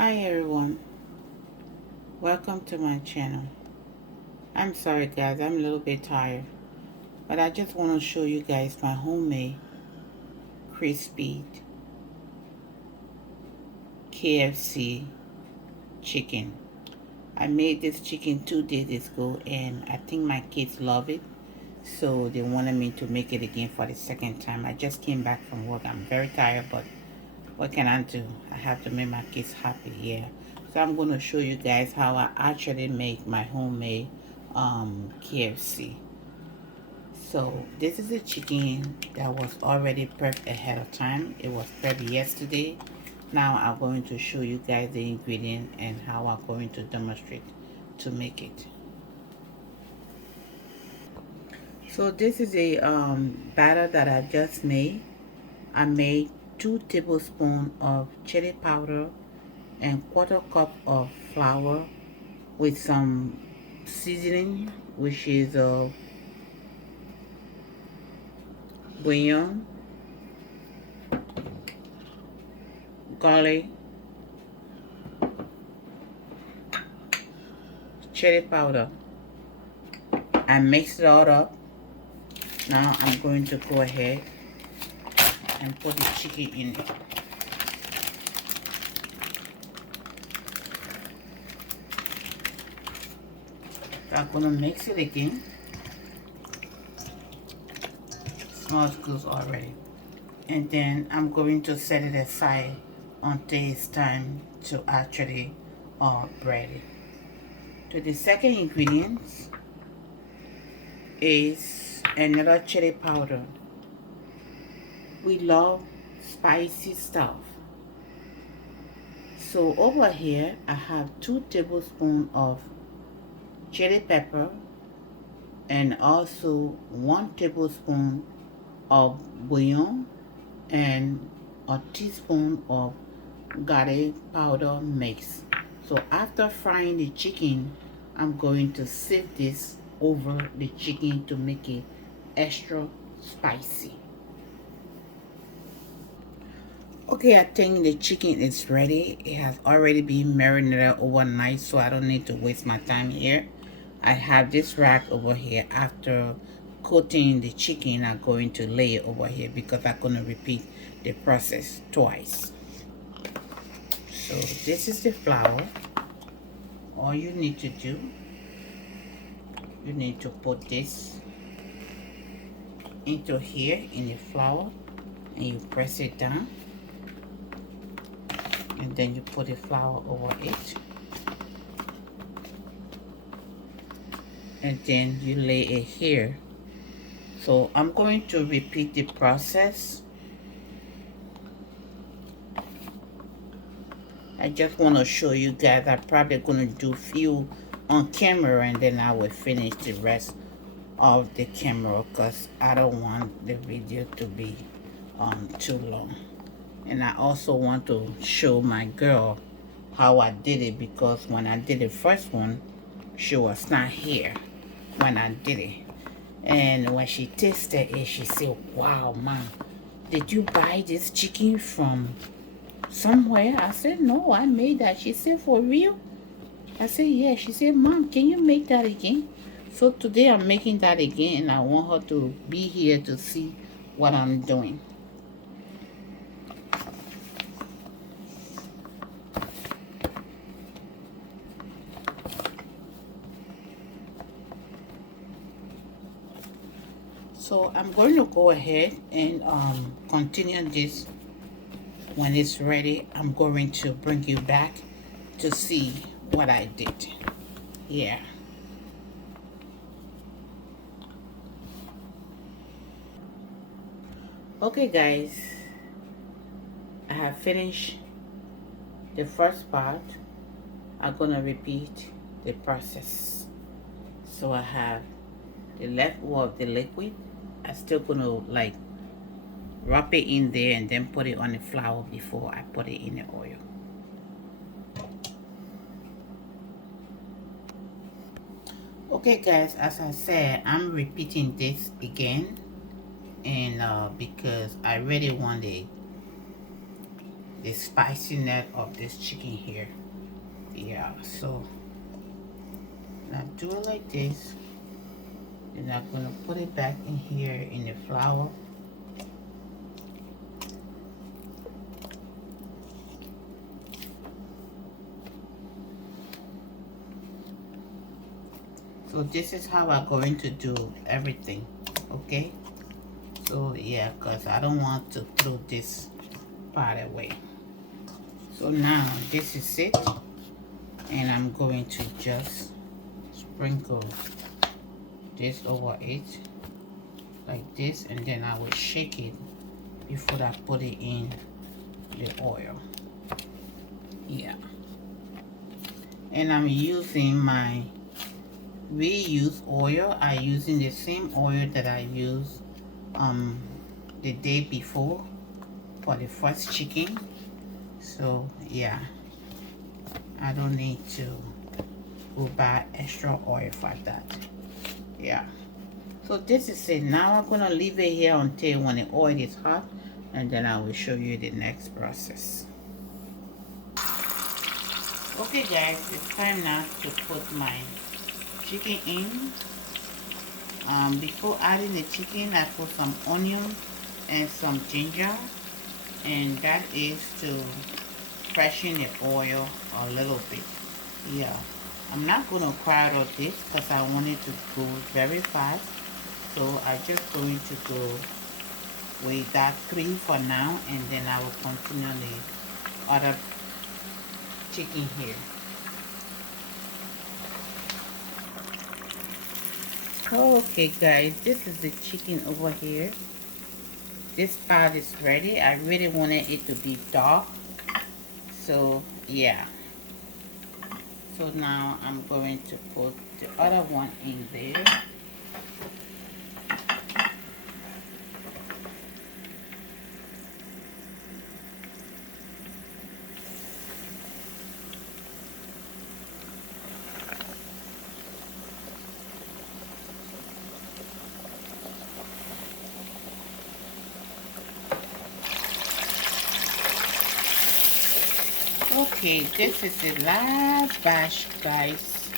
Hi everyone, welcome to my channel. I'm sorry guys, I'm a little bit tired, but I just want to show you guys my homemade crispy KFC chicken. I made this chicken 2 days ago and I think my kids love it, so they wanted me to make it again for the second time. I just came back from work. I'm very tired, but what can I do? I have to make my kids happy. Yeah, so I'm going to show you guys how I actually make my homemade KFC. So this is a chicken that was already prepped ahead of time. It was prepped yesterday. Now I'm going to show you guys the ingredient and how I'm going to demonstrate to make it. So this is a batter that I just made. I made 2 tablespoons of chili powder and 1/4 cup of flour with some seasoning, which is bouillon, garlic, chili powder. I mixed it all up. Now I'm going to go ahead and put the chicken in it. I'm gonna mix it again. Smells good already. And then I'm going to set it aside until it's time to actually bread it. So the second ingredient is another chili powder. We love spicy stuff. So over here I have 2 tablespoons of chili pepper and also 1 tablespoon of bouillon and a teaspoon of garlic powder mix. So after frying the chicken, I'm going to sieve this over the chicken to make it extra spicy. Okay, I think the chicken is ready. It has already been marinated overnight, so I don't need to waste my time here. I have this rack over here. After coating the chicken, I'm going to lay it over here because I'm going to repeat the process twice. So this is the flour. All you need to do, you need to put this into here in the flour and you press it down, and then you put the flour over it, and then you lay it here. So I'm going to repeat the process. I just want to show you guys. I'm probably going to do few on camera and then I will finish the rest of the camera because I don't want the video to be too long. And I also want to show my girl how I did it, because when I did the first one, she was not here when I did it. And when she tasted it, she said, "Wow, Mom, did you buy this chicken from somewhere?" I said, "No, I made that." She said, "For real?" I said, "Yeah." She said, "Mom, can you make that again?" So today I'm making that again, and I want her to be here to see what I'm doing. So I'm going to go ahead and continue this. When it's ready, I'm going to bring you back to see what I did. Yeah. Okay guys, I have finished the first part. I'm gonna repeat the process. So I have the leftover of the liquid. I'm still gonna like wrap it in there and then put it on the flour before I put it in the oil. Okay guys, as I said, I'm repeating this again, and because I really want the spiciness of this chicken here. Yeah, so now do it like this. Then I'm gonna put it back in here in the flour. So this is how I'm going to do everything, okay? So yeah, because I don't want to throw this part away. So now this is it, and I'm going to just sprinkle this over it like this, and then I will shake it before I put it in the oil. Yeah, and I'm using my reuse oil. I'm using the same oil that I used the day before for the first chicken. So yeah, I don't need to go buy extra oil for that. Yeah, so this is it. Now I'm gonna leave it here until when the oil is hot, and then I will show you the next process. Okay guys, it's time now to put my chicken in. Before adding the chicken, I put some onion and some ginger, and that is to freshen the oil a little bit. Yeah, I'm not gonna crowd all this because I want it to go very fast, so I'm just going to go with that 3 for now, and then I will continue the other chicken here. Okay guys, this is the chicken over here. This part is ready. I really wanted it to be dark, so yeah. So now I'm going to put the other one in there. Okay, this is the last batch, guys.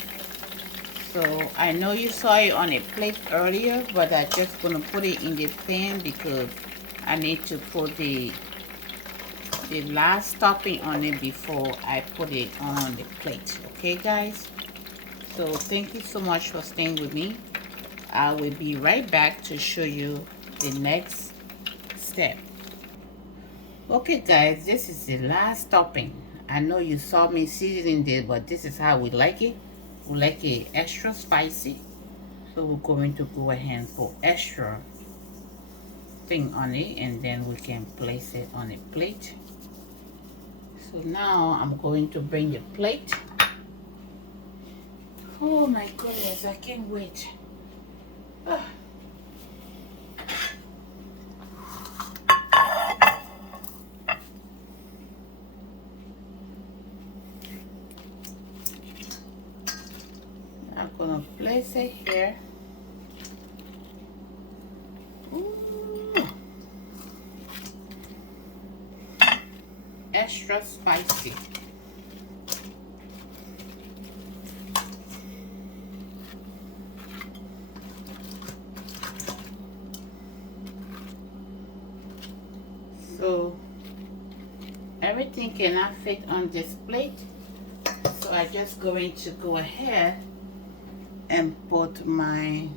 So I know you saw it on a plate earlier, but I'm just gonna put it in the pan because I need to put the last topping on it before I put it on the plate. Okay guys, so thank you so much for staying with me. I will be right back to show you the next step. Okay guys, this is the last topping. I know you saw me seasoning this, but this is how we like it. We like it extra spicy, so we're going to go ahead and put extra thing on it, and then we can place it on a plate. So now I'm going to bring the plate. Oh my goodness, I can't wait. Ah. I'm gonna place it here. Ooh. Extra spicy. So everything cannot fit on this plate, so I'm just going to go ahead and put my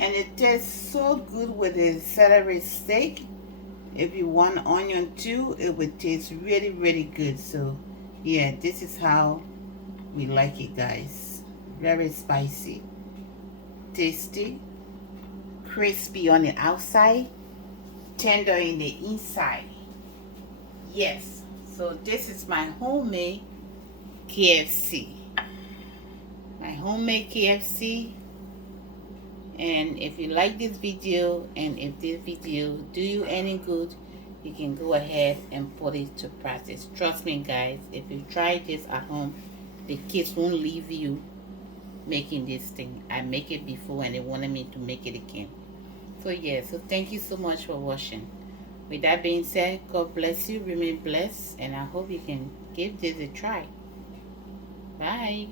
and it tastes so good with the celery steak. If you want onion too, it would taste really, really good. So yeah, this is how we like it, guys. Very spicy, tasty, crispy on the outside, tender in the inside. Yes, so this is my homemade KFC. My homemade KFC. And if you like this video, and if this video do you any good, you can go ahead and put it to practice. Trust me, guys, if you try this at home, the kids won't leave you making this thing. I make it before and they wanted me to make it again. So yeah, so thank you so much for watching. With that being said, God bless you, remain blessed, and I hope you can give this a try. Bye.